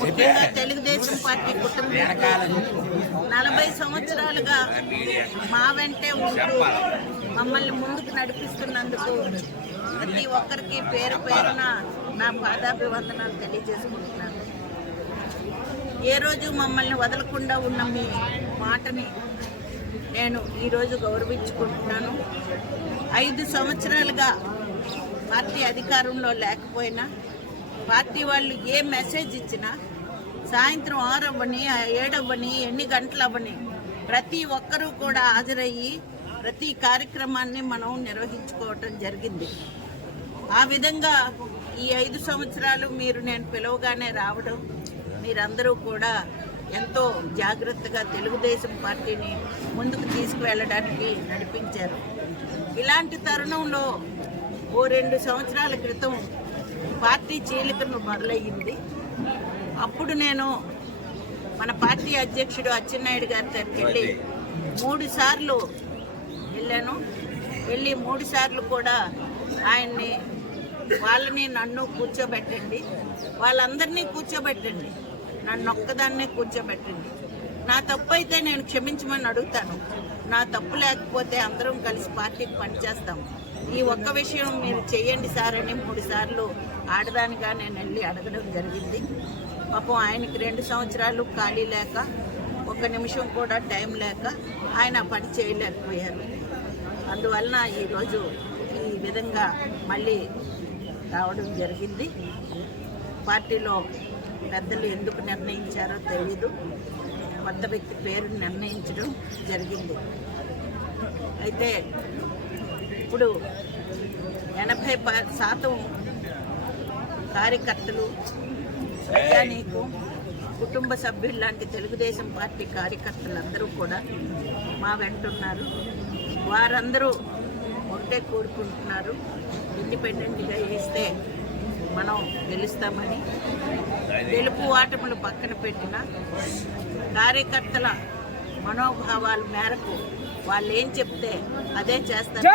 ముఖ్యంగా తెలుగుదేశం పార్టీ కుటుంబం 40 సంవత్సరాలుగా మా వెంటే ఉంటూ మమ్మల్ని ముందుకు నడిపిస్తున్నందుకు ప్రతి ఒక్కరికి పేరు పేరున నా పాదాభివందనాలు తెలియజేసుకుంటున్నాను. ఏ రోజు మమ్మల్ని వదలకుండా ఉన్న మీ మాటని నేను ఈరోజు గౌరవించుకుంటున్నాను. 5 సంవత్సరాలుగా పార్టీ అధికారంలో లేకపోయినా పార్టీ వాళ్ళు ఏ మెసేజ్ ఇచ్చినా సాయంత్రం 6 అవ్వని 7 అవ్వని ఎన్ని గంటలు అవ్వని ప్రతి ఒక్కరూ కూడా హాజరయ్యి ప్రతి కార్యక్రమాన్ని మనం నిర్వహించుకోవటం జరిగింది. ఆ విధంగా ఈ 5 సంవత్సరాలు మీరు నేను పిలవగానే రావడం, మీరందరూ కూడా ఎంతో జాగ్రత్తగా తెలుగుదేశం పార్టీని ముందుకు తీసుకువెళ్ళడానికి నడిపించారు. ఇలాంటి తరుణంలో 2 సంవత్సరాల క్రితం పార్టీ చీలికను మొదలయ్యింది. అప్పుడు నేను మన పార్టీ అధ్యక్షుడు అచ్చెన్నాయుడు గారి దగ్గరికి వెళ్ళి 3 సార్లు వెళ్ళాను. వెళ్ళి 3 సార్లు కూడా ఆయన్ని వాళ్ళని నన్ను కూర్చోబెట్టండి, వాళ్ళందరినీ కూర్చోబెట్టండి, నన్ను ఒక్కదాన్నే కూర్చోబెట్టండి. నా తప్పు అయితే నేను క్షమించమని అడుగుతాను. నా తప్పు లేకపోతే అందరం కలిసి పార్టీకి పనిచేస్తాం. ఈ ఒక్క విషయం మీరు చేయండి సార్ అని 3 సార్లు ఆడదానిగా నేను వెళ్ళి అడగడం జరిగింది. పాపం ఆయనకి 2 సంవత్సరాలు ఖాళీ లేక 1 నిమిషం కూడా టైం లేక ఆయన పని చేయలేకపోయారు. అందువలన ఈరోజు ఈ విధంగా మళ్ళీ రావడం జరిగింది. పార్టీలో పెద్దలు ఎందుకు నిర్ణయించారో తెలియదు, కొత్త వ్యక్తి పేరు నిర్ణయించడం జరిగింది. అయితే ఇప్పుడు 80% కార్యకర్తలు, ప్రజానీకం, కుటుంబ సభ్యులు లాంటి తెలుగుదేశం పార్టీ కార్యకర్తలందరూ కూడా మా వెంటున్నారు. వారందరూ ఒకటే కోరుకుంటున్నారు, ఇండిపెండెంట్గా వేస్తే మనం గెలుస్తామని. గెలుపు ఓటములు పక్కన పెట్టిన కార్యకర్తల మనోభావాల మేరకు వాళ్ళు ఏం చెప్తే అదే చేస్తారు.